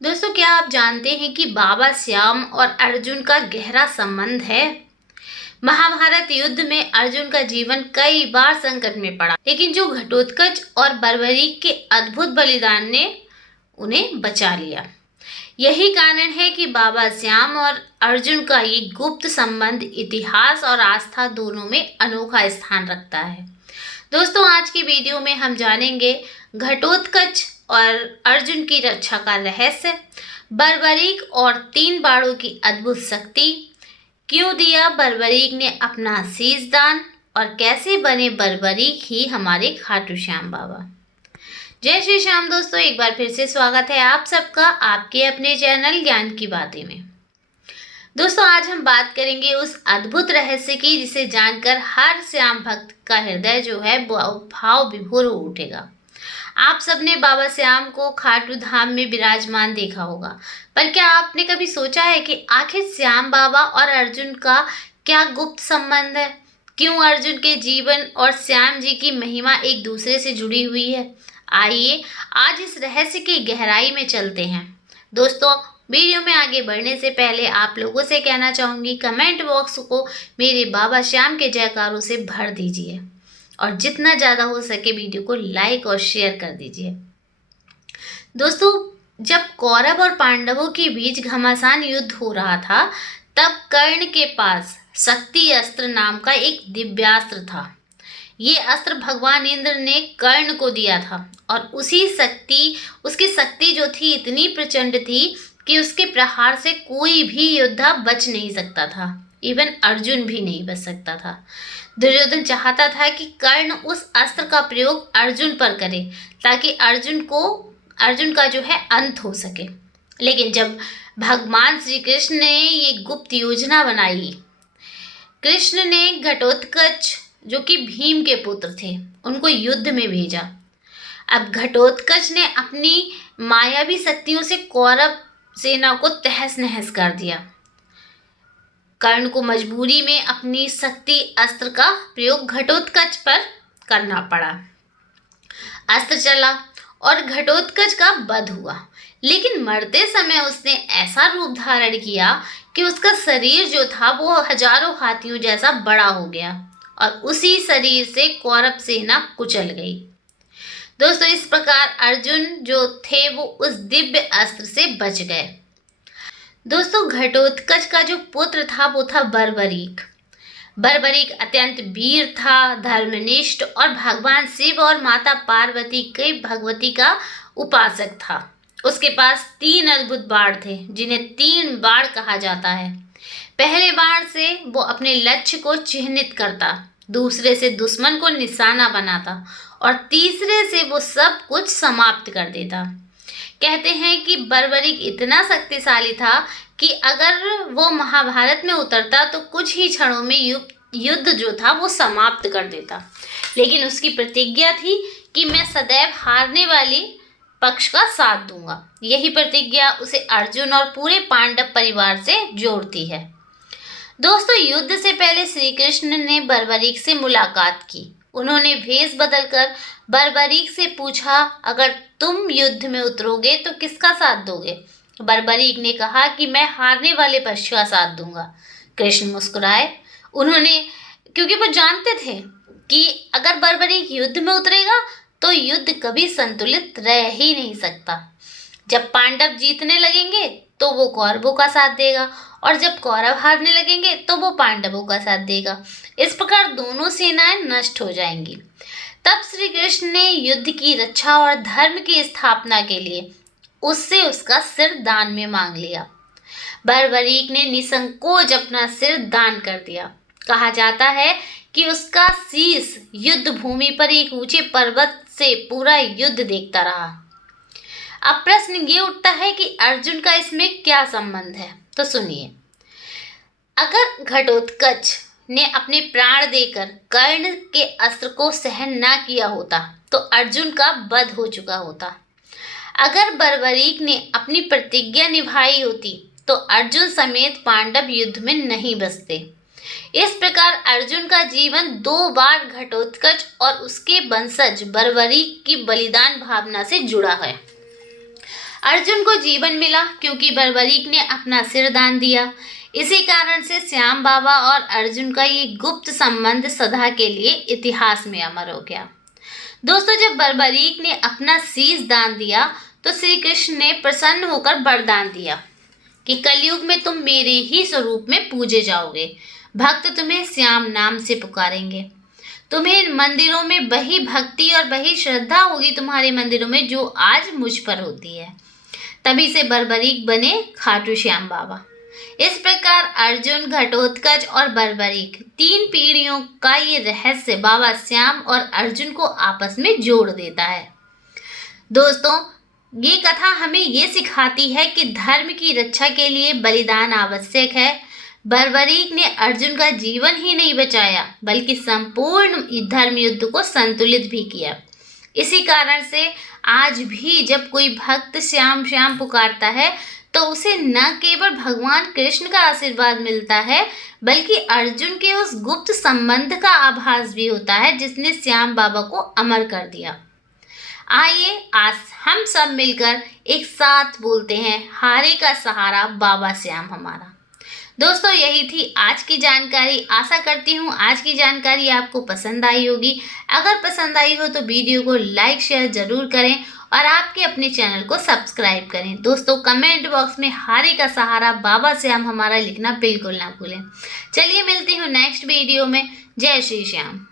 दोस्तों, क्या आप जानते हैं कि बाबा श्याम और अर्जुन का गहरा संबंध है। महाभारत युद्ध में अर्जुन का जीवन कई बार संकट में पड़ा, लेकिन जो घटोत्कच और बर्बरीक के अद्भुत बलिदान ने उन्हें बचा लिया। यही कारण है कि बाबा श्याम और अर्जुन का ये गुप्त संबंध इतिहास और आस्था दोनों में अनोखा स्थान रखता है। दोस्तों, आज की वीडियो में हम जानेंगे घटोत्कच और अर्जुन की रक्षा का रहस्य, बर्बरीक और 3 बाणों की अद्भुत शक्ति, क्यों दिया बर्बरीक ने अपना शीश दान और कैसे बने बर्बरीक ही हमारे खाटू श्याम बाबा। जय श्री श्याम। दोस्तों, एक बार फिर से स्वागत है आप सबका आपके अपने चैनल ज्ञान की बातें में। दोस्तों, आज हम बात करेंगे उस अद्भुत रहस्य की जिसे जानकर हर श्याम भक्त का हृदय जो है भाव विभोर हो उठेगा। आप सबने बाबा श्याम को खाटू धाम में विराजमान देखा होगा, पर क्या आपने कभी सोचा है कि आखिर श्याम बाबा और अर्जुन का क्या गुप्त संबंध है? क्यों अर्जुन के जीवन और श्याम जी की महिमा एक दूसरे से जुड़ी हुई है? आइए आज इस रहस्य की गहराई में चलते हैं। दोस्तों, वीडियो में आगे बढ़ने से पहले आप लोगों से कहना चाहूँगी, कमेंट बॉक्स को मेरे बाबा श्याम के जयकारों से भर दीजिए और जितना ज़्यादा हो सके वीडियो को लाइक और शेयर कर दीजिए। दोस्तों, जब कौरव और पांडवों के बीच घमासान युद्ध हो रहा था, तब कर्ण के पास शक्ति अस्त्र नाम का एक दिव्यास्त्र था। ये अस्त्र भगवान इंद्र ने कर्ण को दिया था और उसकी शक्ति जो थी इतनी प्रचंड थी कि उसके प्रहार से कोई भी योद्धा बच नहीं सकता था, इवन अर्जुन भी नहीं बच सकता था। दुर्योधन चाहता था कि कर्ण उस अस्त्र का प्रयोग अर्जुन पर करे ताकि अर्जुन का जो है अंत हो सके। लेकिन जब भगवान श्री कृष्ण ने ये गुप्त योजना बनाई, कृष्ण ने घटोत्कच जो कि भीम के पुत्र थे उनको युद्ध में भेजा। अब घटोत्कच ने अपनी मायावी शक्तियों से कौरव सेना को तहस नहस कर दिया। कर्ण को मजबूरी में अपनी शक्ति अस्त्र का प्रयोग घटोत्कच पर करना पड़ा। अस्त्र चला और घटोत्कच का वध हुआ, लेकिन मरते समय उसने ऐसा रूप धारण किया कि उसका शरीर जो था वो हजारों हाथियों जैसा बड़ा हो गया और उसी शरीर से कौरव सेना कुचल गई। दोस्तों, इस प्रकार अर्जुन जो थे वो उस दिव्य अस्त्र से बच गए। दोस्तों, घटोत्कच का जो पुत्र था वो था बर्बरीक। बर्बरीक अत्यंत वीर था, धर्मनिष्ठ और भगवान शिव और माता पार्वती के भगवती का उपासक था। उसके पास 3 अद्भुत बाण थे जिन्हें 3 बाण कहा जाता है। पहले बाण से वो अपने लक्ष्य को चिह्नित करता, दूसरे से दुश्मन को निशाना बनाता और तीसरे से वो सब कुछ समाप्त कर देता। कहते हैं कि बर्बरीक इतना शक्तिशाली था कि अगर वो महाभारत में उतरता तो कुछ ही क्षणों में युद्ध जो था वो समाप्त कर देता। लेकिन उसकी प्रतिज्ञा थी कि मैं सदैव हारने वाले पक्ष का साथ दूंगा। यही प्रतिज्ञा उसे अर्जुन और पूरे पांडव परिवार से जोड़ती है। दोस्तों, युद्ध से पहले श्री कृष्ण ने बर्बरीक से मुलाकात की। उन्होंने भेष बदलकर बर्बरीक से पूछा, अगर तुम युद्ध में उतरोगे तो किसका साथ दोगे? बर्बरीक ने कहा कि मैं हारने वाले पक्ष का साथ दूंगा। कृष्ण मुस्कुराए। क्योंकि वो जानते थे कि अगर बर्बरीक युद्ध में उतरेगा तो युद्ध कभी संतुलित रह ही नहीं सकता। जब पांडव जीतने लगेंगे तो वो कौरवों का साथ देगा और जब कौरव हारने लगेंगे तो वो पांडवों का साथ देगा। इस प्रकार दोनों सेनाएं नष्ट हो जाएंगी। तब श्री कृष्ण ने युद्ध की रक्षा और धर्म की स्थापना के लिए उससे उसका सिर दान में मांग लिया। बर्बरीक ने निसंकोच अपना सिर दान कर दिया। कहा जाता है कि उसका शीश युद्ध भूमि पर एक ऊंचे पर्वत से पूरा युद्ध देखता रहा। अब प्रश्न ये उठता है कि अर्जुन का इसमें क्या संबंध है? तो सुनिए, अगर घटोत्कच ने अपने प्राण देकर कर्ण के अस्त्र को सहन ना किया होता तो अर्जुन का वध हो चुका होता। अगर बर्बरीक ने अपनी प्रतिज्ञा निभाई होती तो अर्जुन समेत पांडव युद्ध में नहीं बचते। इस प्रकार अर्जुन का जीवन 2 बार घटोत्कच और उसके वंशज बर्बरीक की बलिदान भावना से जुड़ा है। अर्जुन को जीवन मिला क्योंकि बर्बरीक ने अपना सिर दान दिया। इसी कारण से श्याम बाबा और अर्जुन का ये गुप्त संबंध सदा के लिए इतिहास में अमर हो गया। दोस्तों, जब बर्बरीक ने अपना शीश दान दिया तो श्री कृष्ण ने प्रसन्न होकर वरदान दिया कि कलयुग में तुम मेरे ही स्वरूप में पूजे जाओगे। भक्त तुम्हें श्याम नाम से पुकारेंगे। तुम्हें मंदिरों में वही भक्ति और वही श्रद्धा होगी तुम्हारे मंदिरों में जो आज मुझ पर होती है। तभी से बर्बरीक बने खाटू श्याम बाबा। इस प्रकार अर्जुन, घटोत्कच और बर्बरीक 3 पीढ़ियों का ये रहस्य बाबा श्याम और अर्जुन को आपस में जोड़ देता है। दोस्तों, ये कथा हमें ये सिखाती है कि धर्म की रक्षा के लिए बलिदान आवश्यक है। बर्बरीक ने अर्जुन का जीवन ही नहीं बचाया बल्कि संपूर्ण धर्म युद्ध को संतुलित भी किया। इसी कारण से आज भी जब कोई भक्त श्याम श्याम पुकारता है तो उसे न केवल भगवान कृष्ण का आशीर्वाद मिलता है बल्कि अर्जुन के उस गुप्त संबंध का आभास भी होता है जिसने श्याम बाबा को अमर कर दिया। आइए आज हम सब मिलकर एक साथ बोलते हैं, हारे का सहारा बाबा श्याम हमारा। दोस्तों, यही थी आज की जानकारी। आशा करती हूँ आज की जानकारी आपको पसंद आई होगी। अगर पसंद आई हो तो वीडियो को लाइक शेयर जरूर करें और आपके अपने चैनल को सब्सक्राइब करें। दोस्तों, कमेंट बॉक्स में हारे का सहारा बाबा श्याम हमारा लिखना बिल्कुल ना भूलें। चलिए मिलती हूँ नेक्स्ट वीडियो में। जय श्री श्याम।